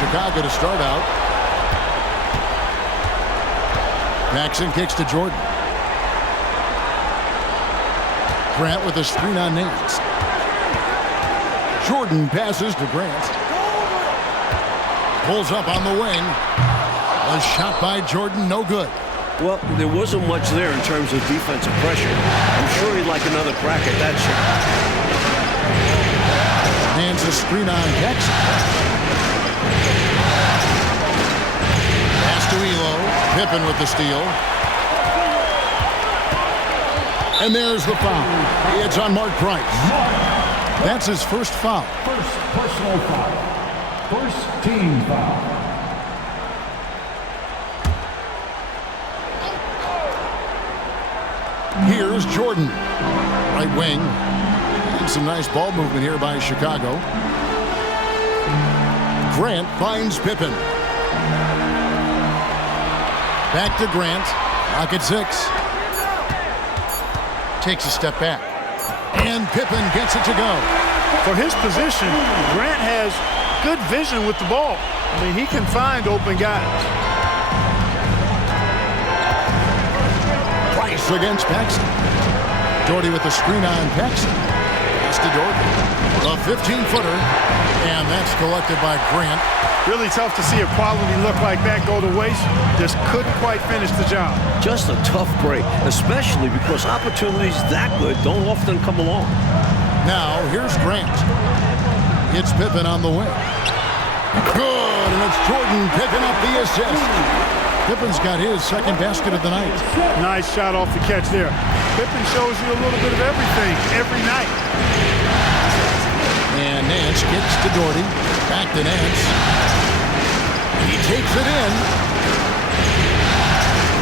Chicago to start out. Paxson kicks to Jordan. Grant with a screen on Nance. Jordan passes to Grant. Pulls up on the wing. A shot by Jordan, no good. Well, there wasn't much there in terms of defensive pressure. I'm sure he'd like another crack at that shot. Hands a screen on Paxson. Pass to Elo. Pippen with the steal. And there's the foul. It's on Mark Price. That's his first foul. First personal foul. First team foul. Here's Jordan. Right wing. And some nice ball movement here by Chicago. Grant finds Pippen. Back to Grant. Rocket 6. Takes a step back. And Pippen gets it to go. For his position, Grant has good vision with the ball. I mean, he can find open guys. Price against Paxson. Doherty with the screen on Paxson. Pass to Doherty. A 15-footer. And that's collected by Grant. Really tough to see a quality look like that go to waste. Just couldn't quite finish the job. Just a tough break, especially because opportunities that good don't often come along. Now, here's Grant. It's Pippen on the wing. Good, and it's Jordan picking up the assist. Pippen's got his second basket of the night. Nice shot off the catch there. Pippen shows you a little bit of everything every night. And Nance kicks to Doherty. Back to Nance. He takes it in.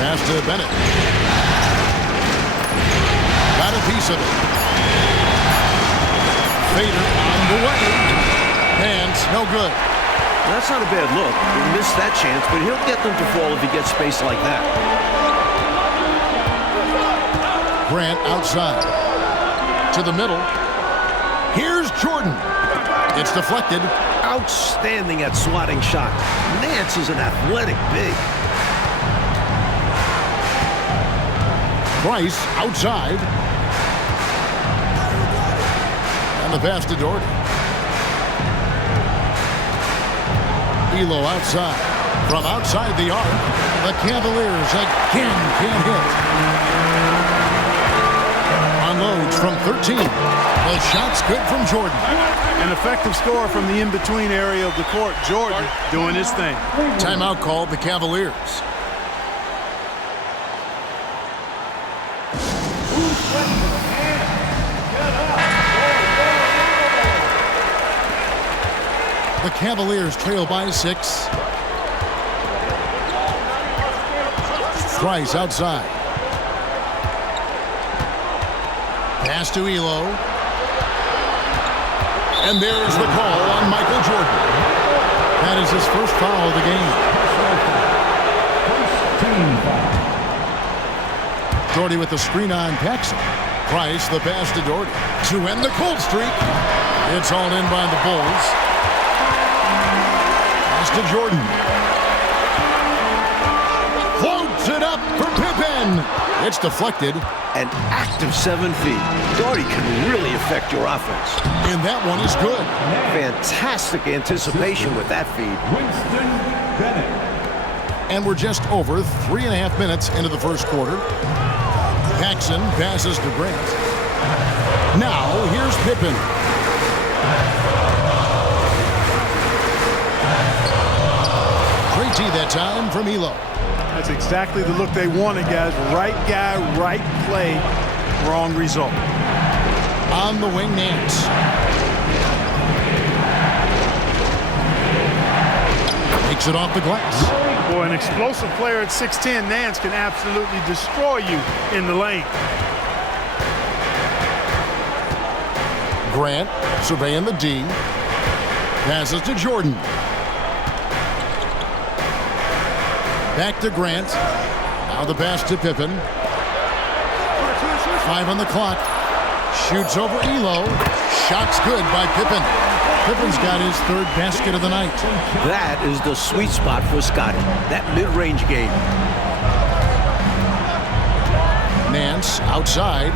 Pass to Bennett. Got a piece of it. Fader on the way. Hands, no good. That's not a bad look. He missed that chance, but he'll get them to fall if he gets space like that. Grant outside. To the middle. Here's Jordan. It's deflected. Outstanding at swatting shots. Nance is an athletic big. Price outside. And the pass to Doherty. Elo outside. From outside the arc, the Cavaliers again can't hit. Unloads from 13. The shot's good from Jordan. An effective score from the in-between area of the court. Jordan doing his thing. Timeout called the Cavaliers. The Cavaliers trail by 6. Price outside. Pass to Elo. And there's the call on Michael Jordan. That is his first foul of the game. Doherty with the screen on Paxson. Price the pass to Doherty. To end the cold streak. It's all in by the Bulls. Pass to Jordan. Floats it up for Pippen. It's deflected. An active 7 feet. Doherty can really affect your offense. And that one is good. Fantastic anticipation with that feed. Winston Bennett. And we're just over 3.5 minutes into the first quarter. Paxson passes to Grant. Now, here's Pippen. Great tee that time from Elo. That's exactly the look they wanted, guys. Right guy, right play, wrong result. On the wing, Nance. Takes it off the glass. Boy, an explosive player at 6'10", Nance can absolutely destroy you in the lane. Grant surveying the D. Passes to Jordan. Back to Grant. Now the pass to Pippen. 5 on the clock. Shoots over Elo. Shot's good by Pippen. Pippen's got his third basket of the night. That is the sweet spot for Scotty. That mid-range game. Nance outside.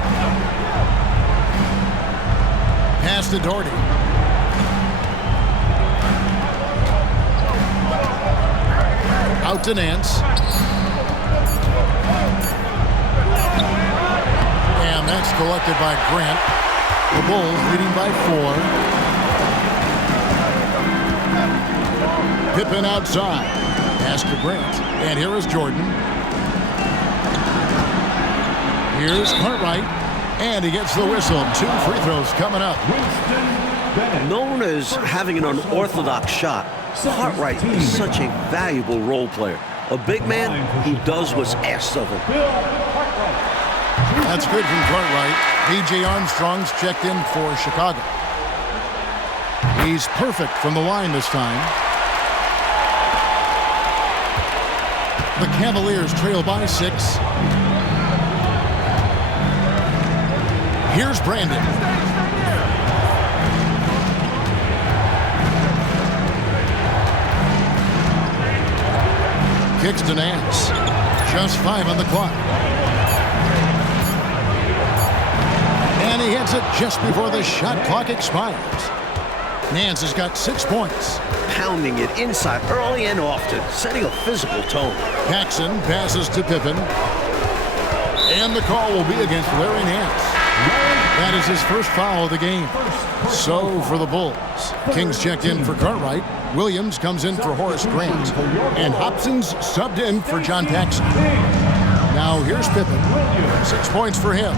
Pass to Doherty. Out to Nance. And that's collected by Grant. The Bulls leading by 4. Pippen outside. Pass to Grant. And here is Jordan. Here's Cartwright. And he gets the whistle. 2 free throws coming up. Known as having an unorthodox shot, Cartwright is such a valuable role player. A big man who does what's asked of him. That's good from Cartwright. B.J. Armstrong's checked in for Chicago. He's perfect from the line this time. The Cavaliers trail by 6. Here's Brandon. Kicks to Nance. Just 5 on the clock. And he hits it just before the shot clock expires. Nance has got 6 points. Pounding it inside early and often, setting a physical tone. Paxson passes to Pippen. And the call will be against Larry Nance. That is his first foul of the game. So for the Bulls, Kings checked in for Cartwright. Williams comes in for Horace Grant. And Hobson's subbed in for John Paxson. Now here's Pippen. 6 points for him.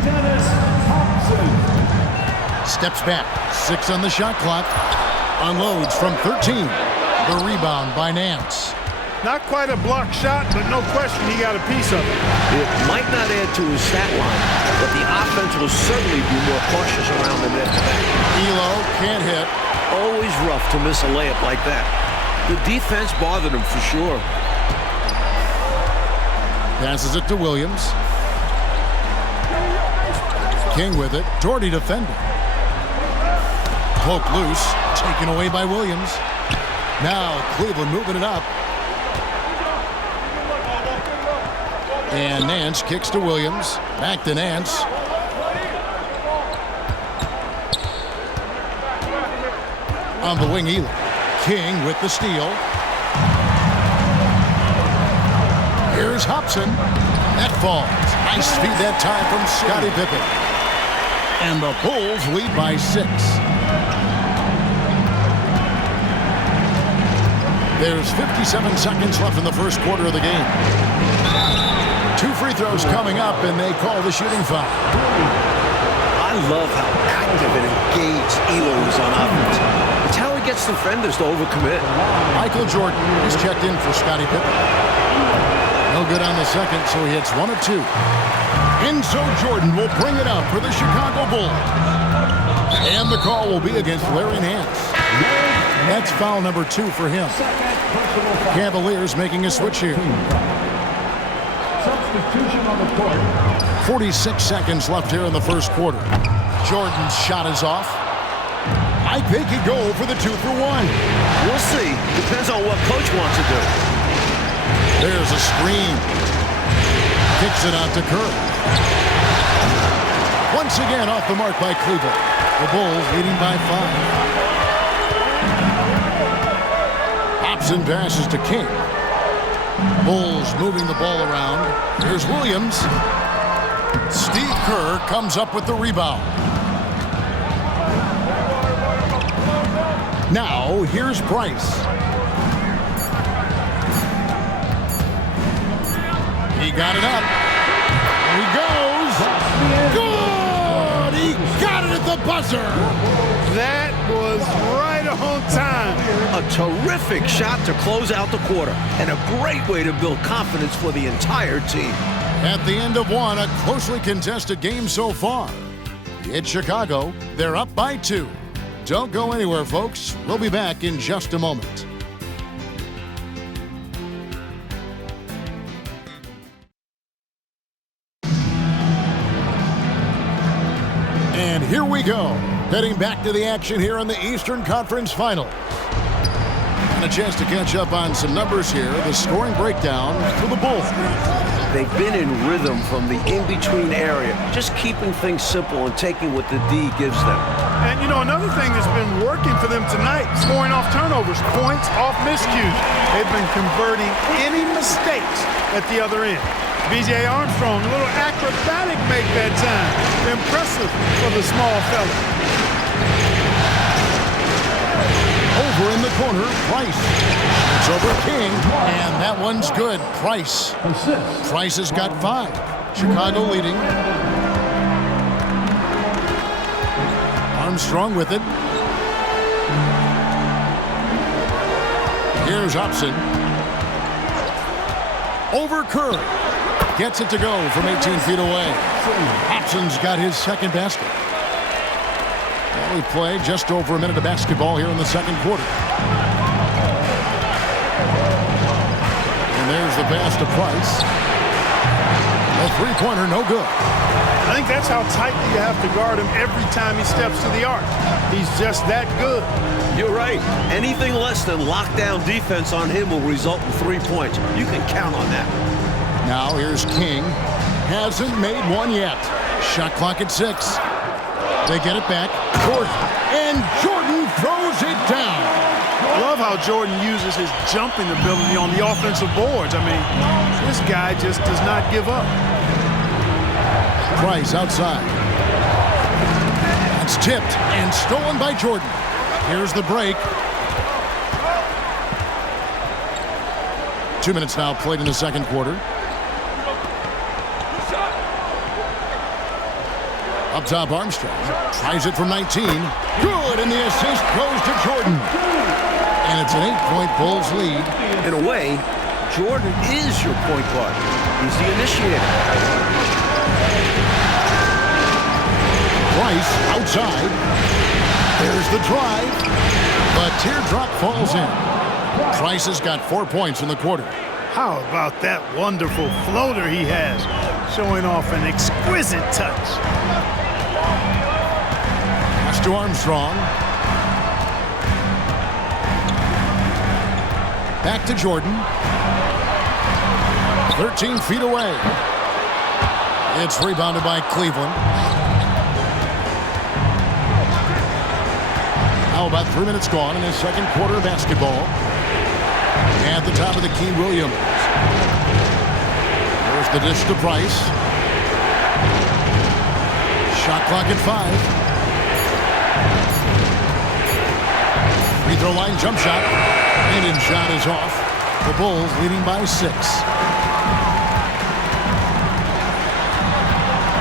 Steps back. 6 on the shot clock. Unloads from 13. The rebound by Nance. Not quite a block shot, but no question he got a piece of it. It might not add to his stat line, but the offense will certainly be more cautious around the net. Elo can't hit. Always rough to miss a layup like that. The defense bothered him for sure. Passes it to Williams. King with it. Doherty defending. Poked loose. Taken away by Williams. Now Cleveland moving it up. And Nance kicks to Williams. Back to Nance. On the wing, Ely. King with the steal. Here's Hobson. That falls. Nice feed that time from Scottie Pippen. And the Bulls lead by 6. There's 57 seconds left in the first quarter of the game. 2 free throws coming up, and they call the shooting foul. I love how active and engaged Elo is on offense. It's how he gets defenders to overcommit. Michael Jordan is checked in for Scottie Pippen. No good on the second, so he hits 1 of 2. Enzo Jordan will bring it up for the Chicago Bulls. And the call will be against Larry Nance. That's foul number 2 for him. Cavaliers making a switch here. Substitution on the court. 46 seconds left here in the first quarter. Jordan's shot is off. I think he'd go for the 2 for 1. We'll see. Depends on what coach wants to do. There's a screen. Kicks it out to Kerr. Once again off the mark by Cleveland. The Bulls leading by 5. Hobson passes to King. Bulls moving the ball around. Here's Williams. Steve Kerr comes up with the rebound. Now, here's Bryce. He got it up. He goes. Good! He got it at the buzzer. That was right on time. A terrific shot to close out the quarter, and a great way to build confidence for the entire team. At the end of 1, a closely contested game so far. It's Chicago. They're up by 2. Don't go anywhere, folks. We'll be back in just a moment. And Here we go. Heading back to the action here in the Eastern Conference Finals. And a chance to catch up on some numbers here. The scoring breakdown for the Bulls. They've been in rhythm from the in-between area, just keeping things simple and taking what the D gives them. And, you know, another thing that's been working for them tonight, scoring off turnovers, points off miscues. They've been converting any mistakes at the other end. B.J. Armstrong, a little acrobatic make that time. Impressive for the small fella. Over in the corner, Price. It's over King, and that one's good. Price. Price has got 5. Chicago leading. Armstrong with it. Here's Hobson. Over Curry. Gets it to go from 18 feet away. Hobson's got his second basket. Well, we played just over a minute of basketball here in the second quarter. And there's the pass to Price. A three-pointer, no good. I think that's how tightly you have to guard him every time he steps to the arc. He's just that good. You're right. Anything less than lockdown defense on him will result in 3 points. You can count on that. Now here's King. Hasn't made one yet. Shot clock at 6. They get it back. Jordan. And Jordan throws it down. I love how Jordan uses his jumping ability on the offensive boards. I mean, this guy just does not give up. Price outside. It's tipped and stolen by Jordan. Here's the break. 2 minutes now played in the second quarter. Up top, Armstrong. Tries it from 19. Good, and the assist goes to Jordan. And it's an 8-point Bulls lead. In a way, Jordan is your point guard. He's the initiator. Price outside. There's the drive. But teardrop falls in. Price has got 4 points in the quarter. How about that wonderful floater he has, showing off an exquisite touch. Pass to Armstrong. Back to Jordan. 13 feet away. It's rebounded by Cleveland. Now about 3 minutes gone in his second quarter of basketball. At the top of the key, Williams. There's the dish to Price. Shot clock at 5. Free throw line jump shot. And shot is off. The Bulls leading by 6.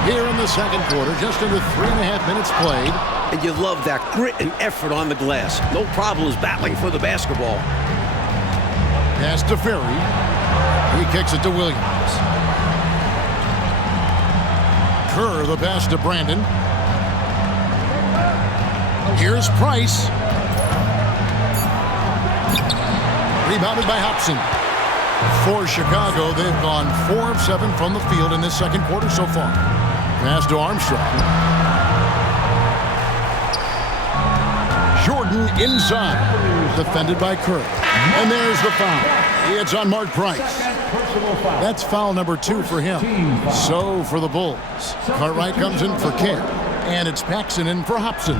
Here in the second quarter, just under 3.5 minutes played. And you love that grit and effort on the glass. No problems battling for the basketball. Pass to Ferry. He kicks it to Williams. Kerr, the pass to Brandon. Here's Price. Rebounded by Hobson. For Chicago, they've gone 4 of 7 from the field in this second quarter so far. Pass to Armstrong. Jordan inside. Defended by Kerr. And there's the foul. It's on Mark Price. That's foul number 2 for him. So for the Bulls, Cartwright comes in for King. And it's Paxson in for Hobson.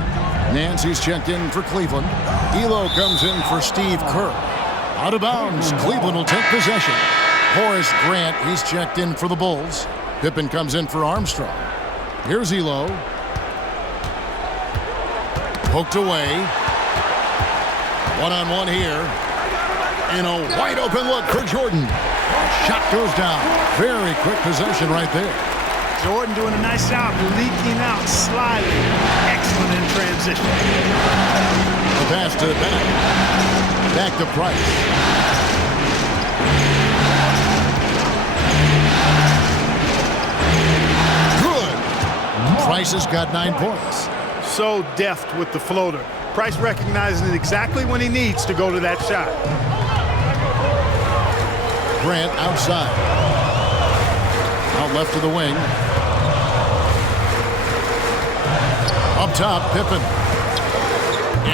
Nancy's checked in for Cleveland. Elo comes in for Steve Kerr. Out of bounds, Cleveland will take possession. Horace Grant, he's checked in for the Bulls. Pippen comes in for Armstrong. Here's Elo. Poked away. One-on-one here. In a wide-open look for Jordan. Shot goes down. Very quick possession right there. Jordan doing a nice job leaking out, sliding. Excellent in transition. The pass to Bennett. Back to Price. Good. Price has got 9 points. So deft with the floater. Price recognizing it exactly when he needs to go to that shot. Grant outside. Out left of the wing. Up top, Pippen.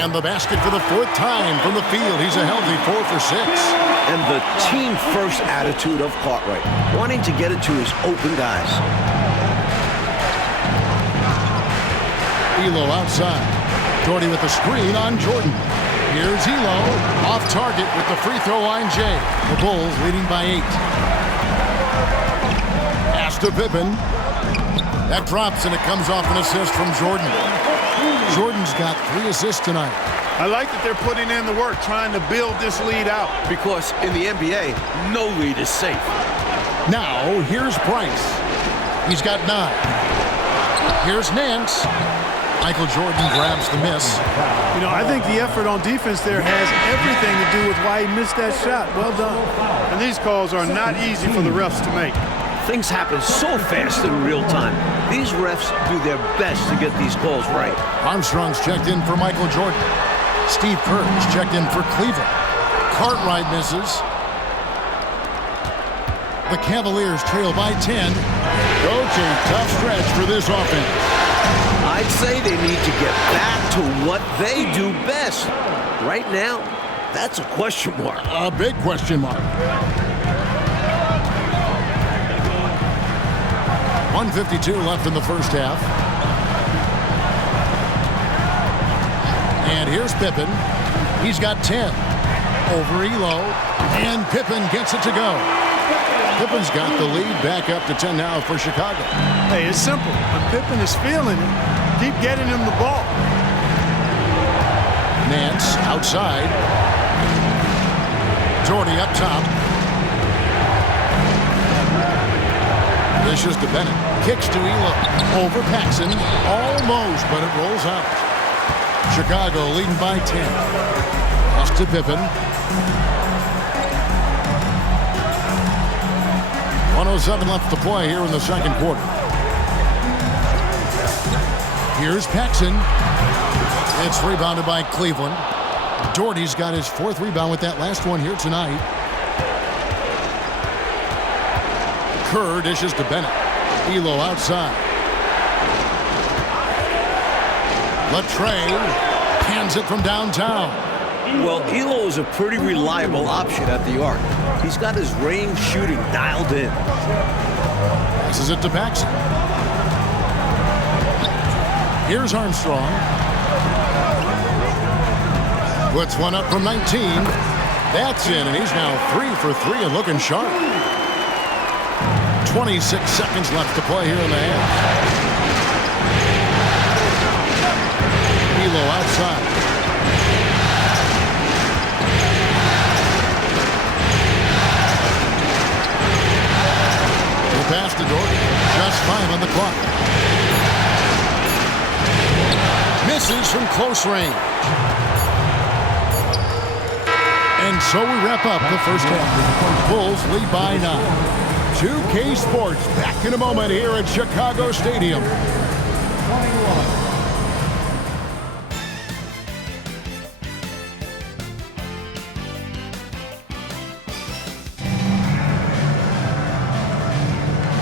And the basket for the fourth time from the field. He's a healthy 4 for 6. And the team-first attitude of Cartwright, wanting to get it to his open guys. Elo outside. Doherty with the screen on Jordan. Here's Elo. Off target with the free throw line, Jay. The Bulls leading by 8. Pass to Pippen. That drops, and it comes off an assist from Jordan. Jordan's got 3 assists tonight. I like that they're putting in the work, trying to build this lead out. Because in the NBA, no lead is safe. Now, here's Price. He's got 9. Here's Nance. Michael Jordan grabs the miss. You know, I think the effort on defense there has everything to do with why he missed that shot. Well done. And these calls are not easy for the refs to make. Things happen so fast in real time. These refs do their best to get these calls right. Armstrong's checked in for Michael Jordan. Steve Kerr's checked in for Cleveland. Cartwright misses. The Cavaliers trail by 10. Coach, a tough stretch for this offense. I'd say they need to get back to what they do best. Right now, that's a question mark. A big question mark. 1:52 left in the first half. And here's Pippen. He's got 10. Over Elo. And Pippen gets it to go. Pippen's got the lead back up to 10 now for Chicago. Hey, it's simple. When Pippen is feeling it, keep getting him the ball. Nance outside. Doherty up top. Dishes to Bennett. Kicks to Elo. Over Paxson. Almost, but it rolls out. Chicago leading by 10. Pass to Pippen. 1:07 left to play here in the second quarter. Here's Paxson. It's rebounded by Cleveland. Doherty's got his 4th rebound with that last one here tonight. Kerr dishes to Bennett. Elo outside. Latrey hands it from downtown. Well, Elo is a pretty reliable option at the arc. He's got his range shooting dialed in. Passes it to Paxson. Here's Armstrong. Puts one up from 19. That's in, and he's now 3 for 3 and looking sharp. 26 seconds left to play here in the half. Elo outside. The pass to Doherty. Just 5 on the clock. Misses from close range. And so we wrap up the first half. Bulls lead by 9. 2K Sports back in a moment here at Chicago Stadium.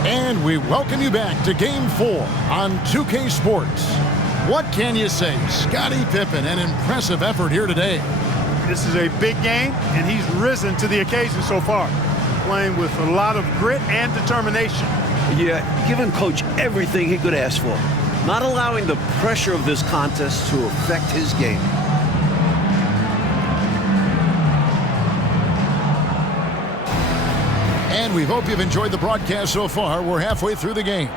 And we welcome you back to Game 4 on 2K Sports. What can you say? Scottie Pippen, an impressive effort here today. This is a big game, and he's risen to the occasion so far, playing with a lot of grit and determination. Yeah, giving Coach everything he could ask for, not allowing the pressure of this contest to affect his game. And we hope you've enjoyed the broadcast so far. We're halfway through the game.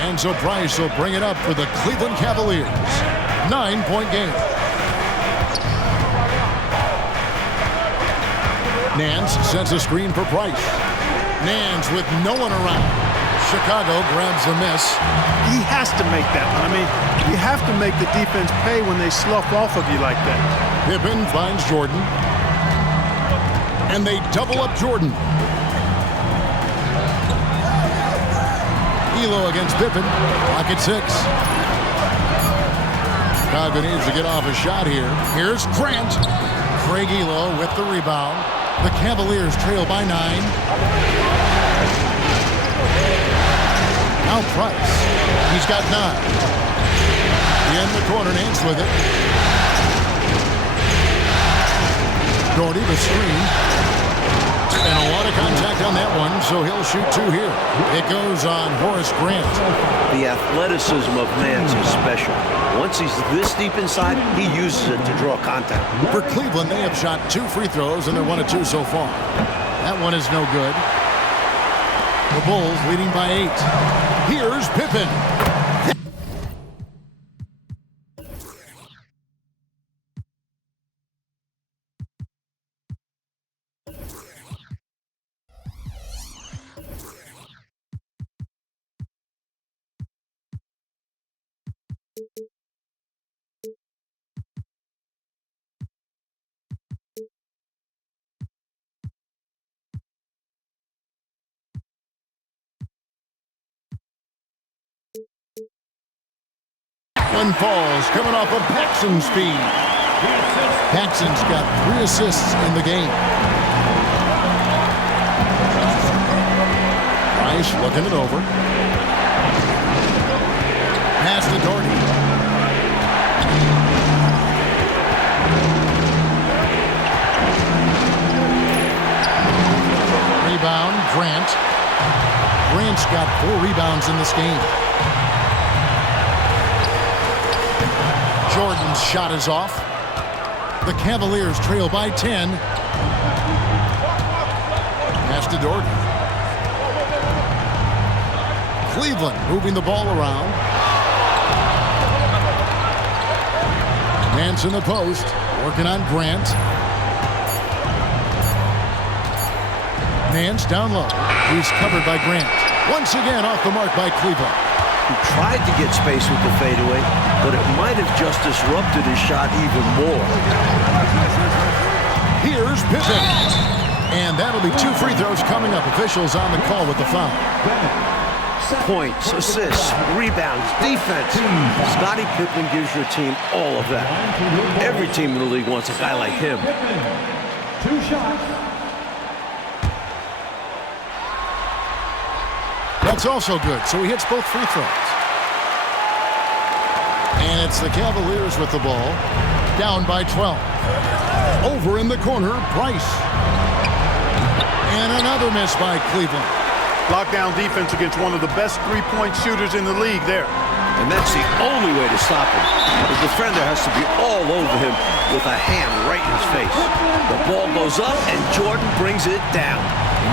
Enzo Price will bring it up for the Cleveland Cavaliers. 9-point game. Nance sends a screen for Price. Nance with no one around. Chicago grabs the miss. He has to make that one. I mean, you have to make the defense pay when they slough off of you like that. Pippen finds Jordan. And they double up Jordan. Elo against Pippen. Pocket 6. Chicago needs to get off a shot here. Here's Grant. Craig Elo with the rebound. The Cavaliers trail by 9. Now Price. He's got 9. In the corner, Nance with it. Doherty, the screen. And a lot of contact on that one, so he'll shoot 2 here. It goes on Horace Grant. The athleticism of Nance is special. Once he's this deep inside, he uses it to draw contact. For Cleveland, they have shot 2 free throws, and they're 1 of 2 so far. That one is no good. The Bulls leading by 8. Here's Pippen. One falls coming off of Paxson's feed. Paxson's got 3 assists in the game. Price looking it over. Pass to Doherty. Rebound, Grant. Grant's got 4 rebounds in this game. Jordan's shot is off. The Cavaliers trail by 10. Pass to Doherty. Cleveland moving the ball around. Nance in the post, working on Grant. Nance down low. He's covered by Grant. Once again off the mark by Cleveland. He tried to get space with the fadeaway, but it might have just disrupted his shot even more. Here's Pippen. And that'll be 2 free throws coming up. Officials on the call with the foul. Points, assists, rebounds, defense. Scottie Pippen gives your team all of that. Every team in the league wants a guy like him. 2 shots. That's also good, so he hits both free throws. And it's the Cavaliers with the ball, down by 12. Over in the corner, Price. And another miss by Cleveland. Lockdown defense against one of the best 3-point shooters in the league there. And that's the only way to stop him. The defender has to be all over him with a hand right in his face. The ball goes up, and Jordan brings it down.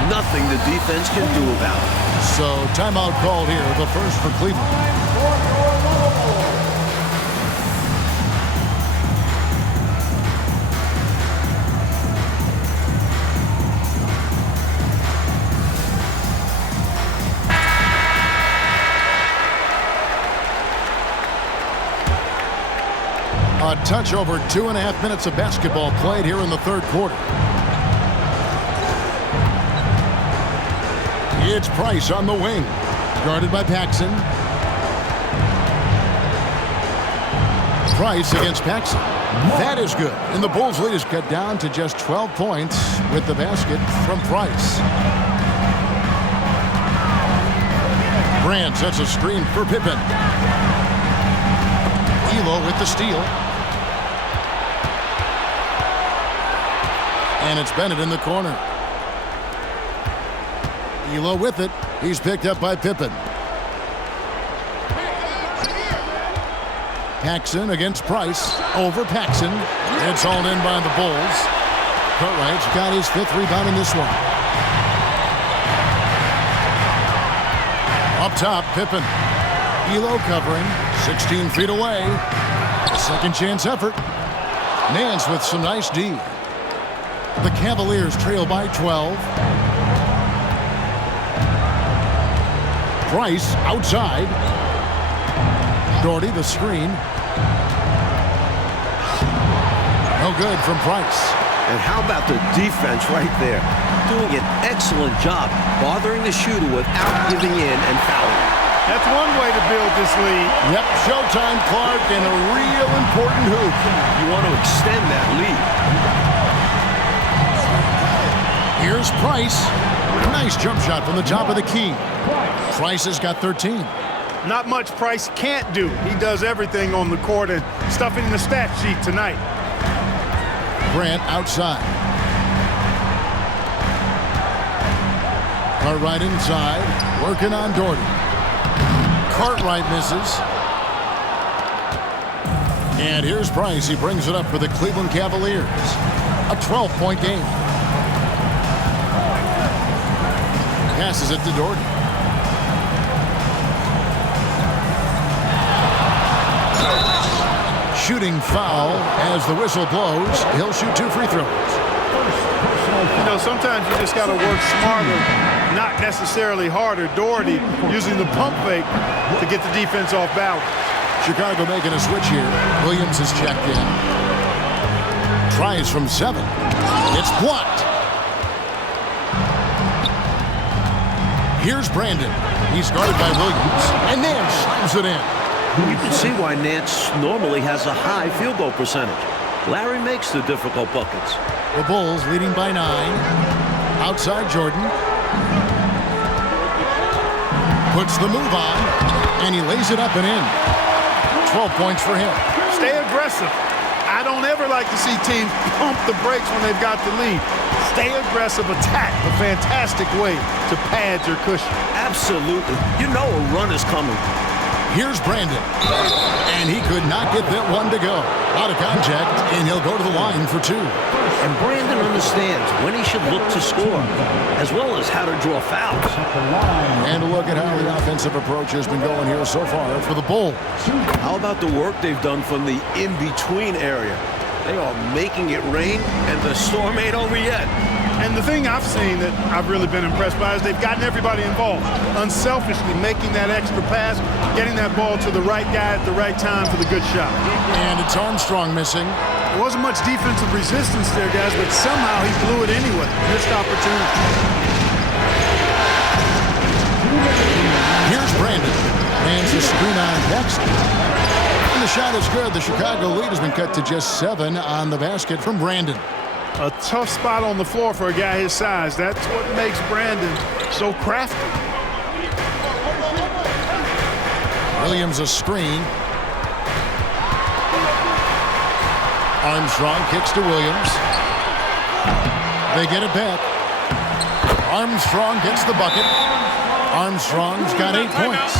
Nothing the defense can do about it. So timeout called here, the first for Cleveland. A touch over 2.5 minutes of basketball played here in the third quarter. It's Price on the wing, guarded by Paxson. Price against Paxson. That is good. And the Bulls' lead is cut down to just 12 points with the basket from Price. Grant sets a screen for Pippen. Elo with the steal. And it's Bennett in the corner. Elo with it. He's picked up by Pippen. Paxson against Price. Over Paxson. It's hauled in by the Bulls. Cartwright's got his 5th rebound in this one. Up top, Pippen. Elo covering. 16 feet away. A second chance effort. Nance with some nice D. The Cavaliers trail by 12. Price outside. Doherty the screen. No good from Price. And how about the defense right there? Doing an excellent job bothering the shooter without giving in and fouling. That's one way to build this lead. Yep, showtime, Clark, and a real important hoop. You want to extend that lead. Here's Price. Nice jump shot from the top of the key. Price. Price has got 13. Not much Price can't do. He does everything on the court and stuffing in the stat sheet tonight. Grant outside. Cartwright inside, working on Doherty. Cartwright misses. And here's Price. He brings it up for the Cleveland Cavaliers. A 12-point game. Passes it to Doherty. Shooting foul as the whistle blows. He'll shoot 2 free throws. You know, sometimes you just got to work smarter, not necessarily harder. Doherty using the pump fake to get the defense off balance. Chicago making a switch here. Williams has checked in. Tries from 7. It's blocked. Here's Brandon. He's guarded by Williams. And Nance slams it in. You can see why Nance normally has a high field goal percentage. Larry makes the difficult buckets. The Bulls leading by 9. Outside Jordan. Puts the move on. And he lays it up and in. 12 points for him. Stay aggressive. I don't ever like to see teams pump the brakes when they've got the lead. Stay aggressive, attack. A fantastic way to pad your cushion. Absolutely. You know a run is coming. Here's Brandon. And he could not get that one to go. Out of contact, and he'll go to the line for 2. And Brandon understands when he should look to score, as well as how to draw fouls. And a look at how the offensive approach has been going here so far for the Bulls. How about the work they've done from the in-between area? They are making it rain, and the storm ain't over yet. And the thing I've seen that I've really been impressed by is they've gotten everybody involved. Unselfishly making that extra pass, getting that ball to the right guy at the right time for the good shot. And it's Armstrong missing. There wasn't much defensive resistance there, guys, but somehow he blew it anyway. Missed opportunity. Here's Brandon. Lands a screen on Paxson. And the shot is good. The Chicago lead has been cut to just 7 on the basket from Brandon. A tough spot on the floor for a guy his size. That's what makes Brandon so crafty. Williams a screen. Armstrong kicks to Williams. They get it back. Armstrong gets the bucket. Armstrong's got 8 points.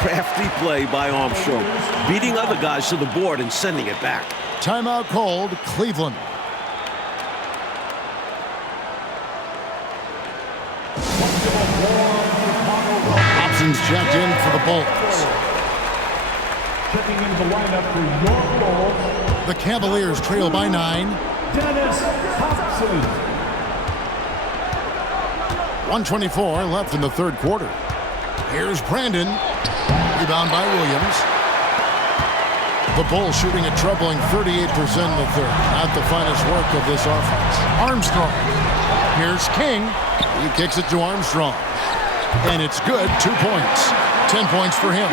Crafty play by Armstrong, beating other guys to the board and sending it back. Timeout called, Cleveland. Hobson's checked in for the Bulls. Checking into the lineup for your Bulls, The Cavaliers trail by 9. Dennis Hobson. 1:24 left in the third quarter. Here's Brandon. Rebound by Williams. The Bulls shooting a troubling 38% in the third. Not the finest work of this offense. Armstrong. Here's King. He kicks it to Armstrong. And it's good. 2 points. 10 points for him.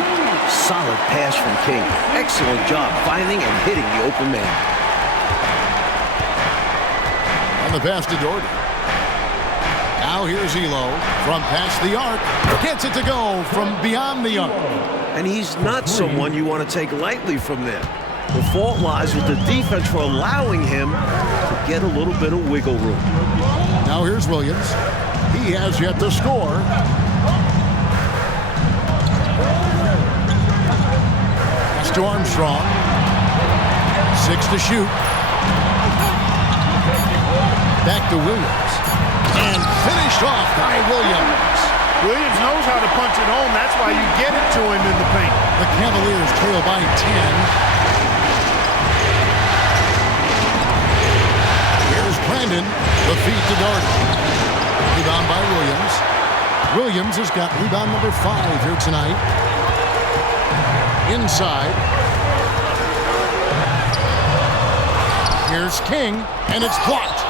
Solid pass from King. Excellent job finding and hitting the open man. And the pass to Doherty. Now here's Elo from past the arc. Gets it to go from beyond the arc. And he's not someone you want to take lightly from there. The fault lies with the defense for allowing him to get a little bit of wiggle room. Now here's Williams. He has yet to score. Pass to Armstrong. 6 to shoot. Back to Williams. And finished off by Williams. Williams knows how to punch it home. That's why you get it to him in the paint. The Cavaliers trail by 10. Here's Brandon. The feed to Doherty. Rebound by Williams. Williams has got rebound number 5 here tonight. Inside. Here's King, and it's blocked.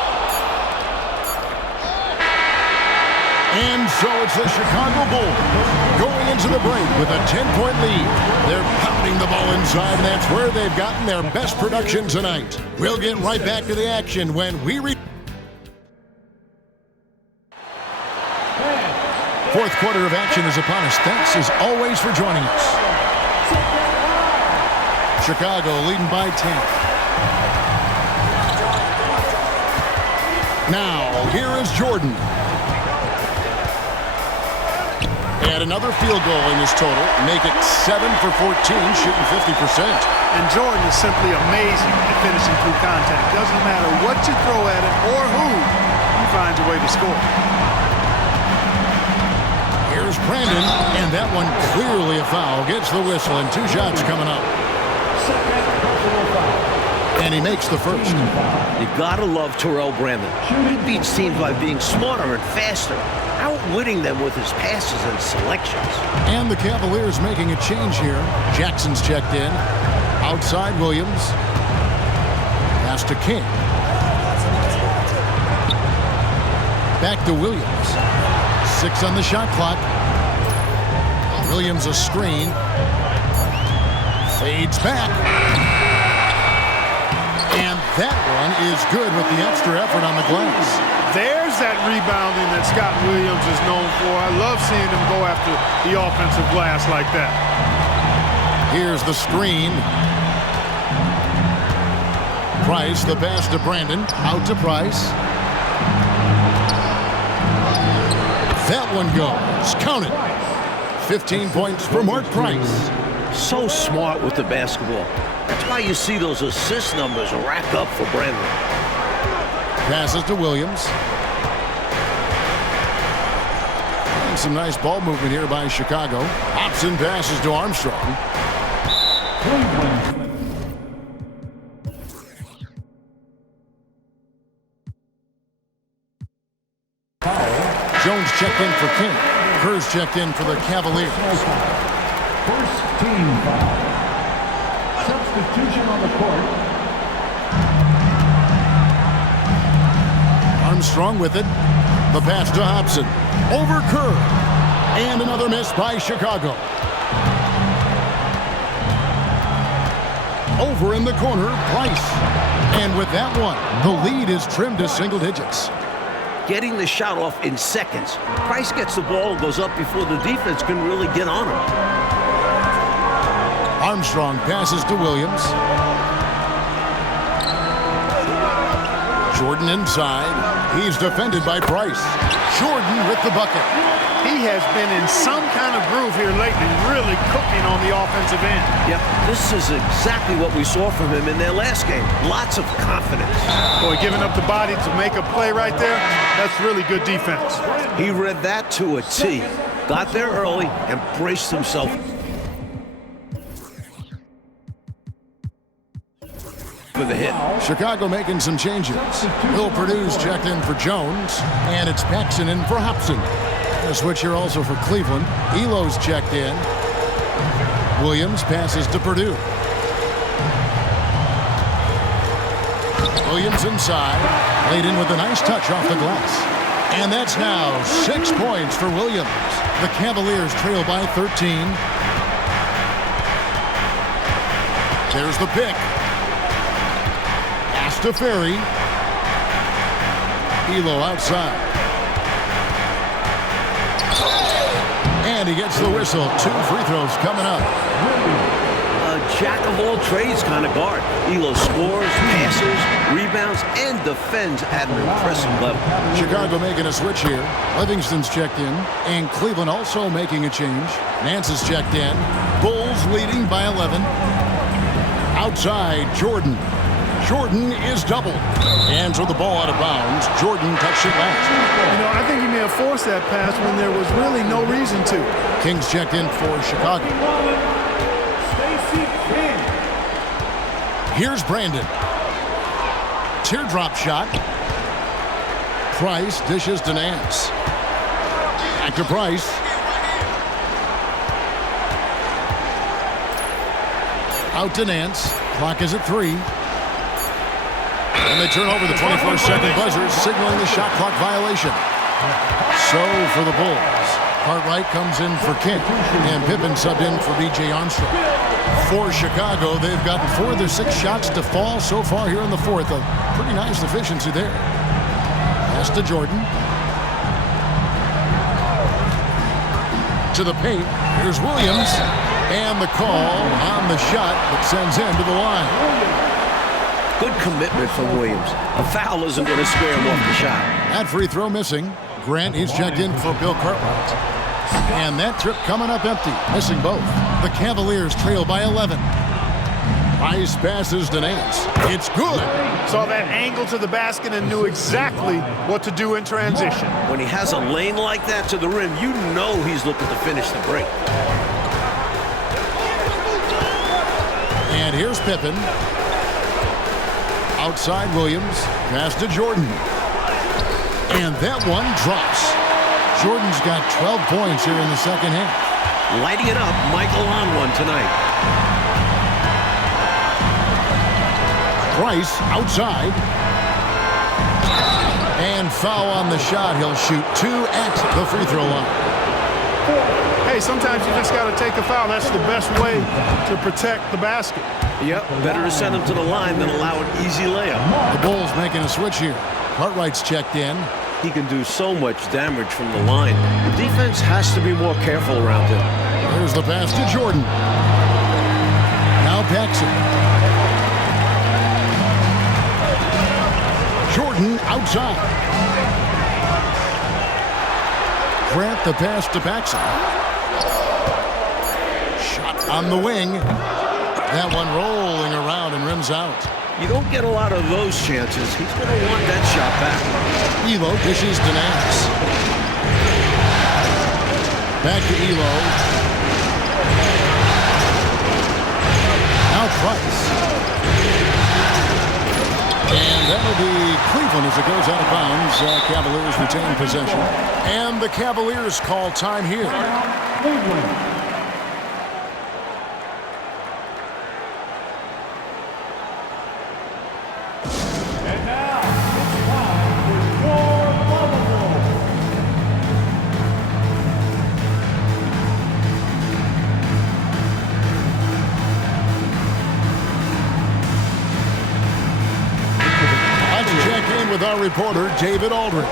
And so it's the Chicago Bulls going into the break with a 10-point lead. They're pounding the ball inside, and that's where they've gotten their best production tonight. We'll get right back to the action when we return. Fourth quarter of action is upon us. Thanks as always for joining us. Chicago leading by 10. Now, here is Jordan. And another field goal in this total. Make it 7 for 14, shooting 50%. And Jordan is simply amazing at finishing through contact. Doesn't matter what you throw at him or who, he finds a way to score. Here's Brandon, and that one clearly a foul. Gets the whistle, and 2 shots coming up. And he makes the first. You gotta love Terrell Brandon. He beats teams by being smarter and faster, outwitting them with his passes and selections. And the Cavaliers making a change here. Jackson's checked in. Outside Williams. Pass to King. Back to Williams. 6 on the shot clock. Williams a screen. Fades back. And that one is good with the extra effort on the glass. There's that rebounding that Scott Williams is known for. I love seeing him go after the offensive glass like that. Here's the screen. Price, the pass to Brandon. Out to Price. That one goes. Count it. 15 points for Mark Price. So smart with the basketball. That's why you see those assist numbers rack up for Brandon. Passes to Williams. And some nice ball movement here by Chicago. Hobson passes to Armstrong. Jones checked in for King. Kerr's checked in for the Cavaliers. First team foul. Substitution on the court. Armstrong with it. The pass to Hobson. Over Kerr. And another miss by Chicago. Over in the corner, Price. And with that one, the lead is trimmed to single digits. Getting the shot off in seconds. Price gets the ball and goes up before the defense can really get on him. Armstrong passes to Williams. Jordan inside. He's defended by Price. Jordan with the bucket. He has been in some kind of groove here lately, really cooking on the offensive end. Yep, this is exactly what we saw from him in their last game. Lots of confidence. Boy, giving up the body to make a play right there, that's really good defense. He read that to a T. Got there early and braced himself. For the hit. Chicago making some changes. Bill Purdue's checked in for Jones, and it's Paxson in for Hobson. A switch here also for Cleveland. Elo's checked in. Williams passes to Purdue. Williams inside. Laid in with a nice touch off the glass. And that's now 6 points for Williams. The Cavaliers trail by 13. There's the pick. Pass to Ferry. Elo outside. And he gets the whistle. 2 free throws coming up. A jack-of-all-trades kind of guard. Elo scores, passes, rebounds, and defends at an impressive level. Chicago making a switch here. Livingston's checked in. And Cleveland also making a change. Nance is checked in. Bulls leading by 11. Outside, Jordan. Jordan is doubled. And so the ball out of bounds. Jordan touched it last. You know, I think he may have forced that pass when there was really no reason to. Kings checked in for Chicago. Stacey King. Here's Brandon. Teardrop shot. Price dishes to Nance. Back to Price. Out to Nance. Clock is at 3. And they turn over the 21st-second buzzer, signaling the shot clock violation. So for the Bulls, Cartwright comes in for King, and Pippen subbed in for B.J. Armstrong. For Chicago, they've gotten 4 of their 6 shots to fall so far here in the fourth. A pretty nice efficiency there. Pass to Jordan. to the paint. Here's Williams. And the call on the shot that sends him to the line. Good commitment from Williams. A foul isn't going to scare him off the shot. That free throw missing. Grant is checked in for Bill Cartwright. And that trip coming up empty, missing both. The Cavaliers trail by 11. Price passes to Nance. It's good. Saw that angle to the basket and knew exactly what to do in transition. When he has a lane like that to the rim, you know he's looking to finish the break. And here's Pippen. Outside Williams. Pass to Jordan. And that one drops. Jordan's got 12 points here in the second half. Lighting it up, Michael on one tonight. Price outside. And foul on the shot. He'll shoot 2 at the free throw line. Hey, sometimes you just got to take a foul. That's the best way to protect the basket. Yep, better to send him to the line than allow an easy layup. The Bulls making a switch here. Cartwright's checked in. He can do so much damage from the line. The defense has to be more careful around him. There's the pass to Jordan. Now Paxson. Jordan outside. Grant the pass to Paxson. Shot on the wing. That one rolling around and rims out. You don't get a lot of those chances. He's going to want that shot back. Elo dishes to Nance. Back to Elo. Now Price. And that'll be Cleveland as it goes out of bounds. Cavaliers retain possession. And the Cavaliers call time here. Cleveland. With our reporter, David Aldridge.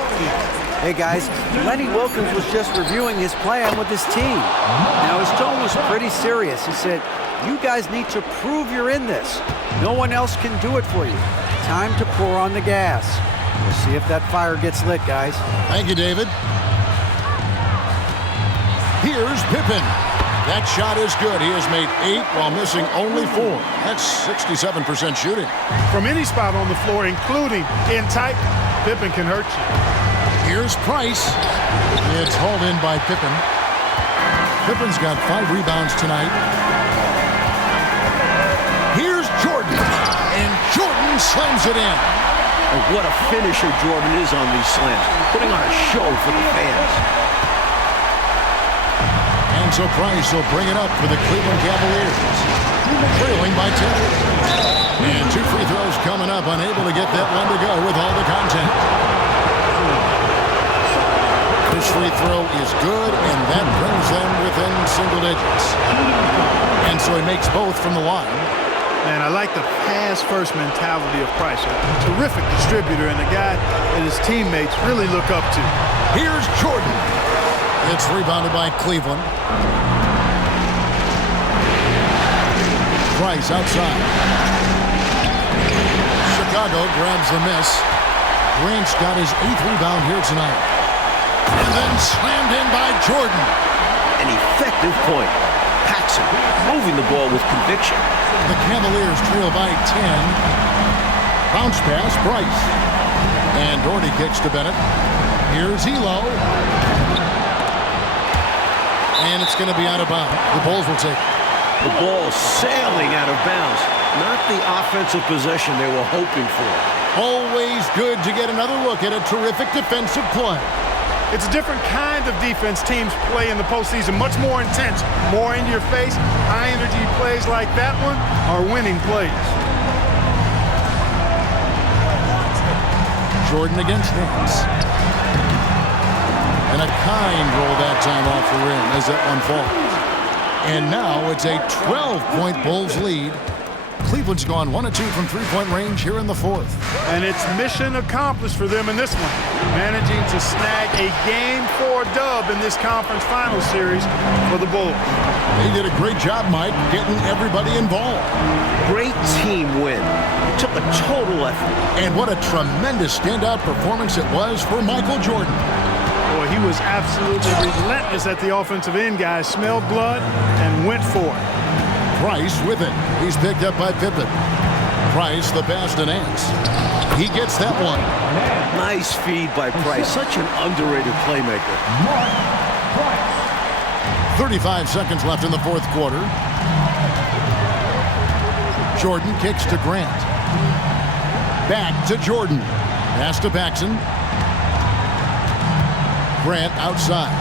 Hey guys, Lenny Wilkins was just reviewing his plan with his team. Now his tone was pretty serious. He said, "You guys need to prove you're in this. No one else can do it for you. Time to pour on the gas." We'll see if that fire gets lit, guys. Thank you, David. Here's Pippen. That shot is good. He has made 8 while missing only 4. That's 67% shooting. From any spot on the floor, including in tight, Pippen can hurt you. Here's Price. It's hauled in by Pippen. Pippen's got 5 rebounds tonight. Here's Jordan. And Jordan slams it in. Oh, what a finisher Jordan is on these slams. Putting on a show for the fans. So Price will bring it up for the Cleveland Cavaliers, trailing by 10. And 2 free throws coming up, unable to get that one to go with all the contact. First free throw is good, and that brings them within single digits. And so he makes both from the line. Man, I like the pass-first mentality of Price. A terrific distributor and a guy that his teammates really look up to. Here's Jordan. It's rebounded by Cleveland. Price outside. Chicago grabs the miss. Grant's got his 8th rebound here tonight. And then slammed in by Jordan. An effective point. Paxson moving the ball with conviction. The Cavaliers trail by 10. Bounce pass, Price. And Doherty kicks to Bennett. Here's Elo. And it's going to be out of bounds. The Bulls will take it. The ball sailing out of bounds. Not the offensive possession they were hoping for. Always good to get another look at a terrific defensive play. It's a different kind of defense teams play in the postseason. Much more intense, more in your face. High-energy plays like that one are winning plays. Jordan against Nance. And a kind roll that time off the rim as that one falls. And now it's a 12-point Bulls lead. Cleveland's gone 1 of 2 from three-point range here in the fourth. And it's mission accomplished for them in this one, managing to snag a Game 4 dub in this conference final series for the Bulls. They did a great job, Mike, getting everybody involved. Great team win. It took a total effort. And what a tremendous standout performance it was for Michael Jordan. Boy, he was absolutely relentless at the offensive end, guys. Smelled blood and went for it. Price with it. He's picked up by Pippen. Price, the pass to Nance. He gets that one. Nice feed by Price. Such an underrated playmaker. 35 seconds left in the fourth quarter. Jordan kicks to Grant. Back to Jordan. Pass to Paxson. Grant outside.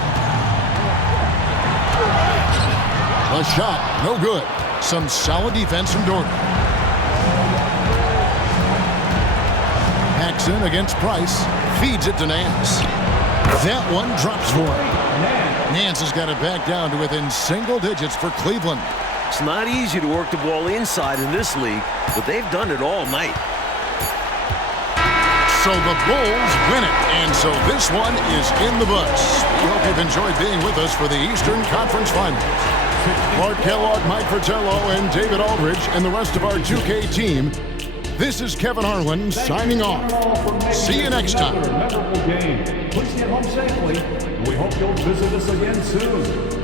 A shot, no good. Some solid defense from Jordan. Paxson against Price. Feeds it to Nance. That one drops for him. Nance has got it back down to within single digits for Cleveland. It's not easy to work the ball inside in this league, but they've done it all night. So the Bulls win it, and so this one is in the books. We hope you've enjoyed being with us for the Eastern Conference Finals. Clark Kellogg, Mike Fratello, and David Aldridge, and the rest of our 2K team, this is Kevin Harlan signing off. See you next time. Please get home safely. We hope you'll visit us again soon.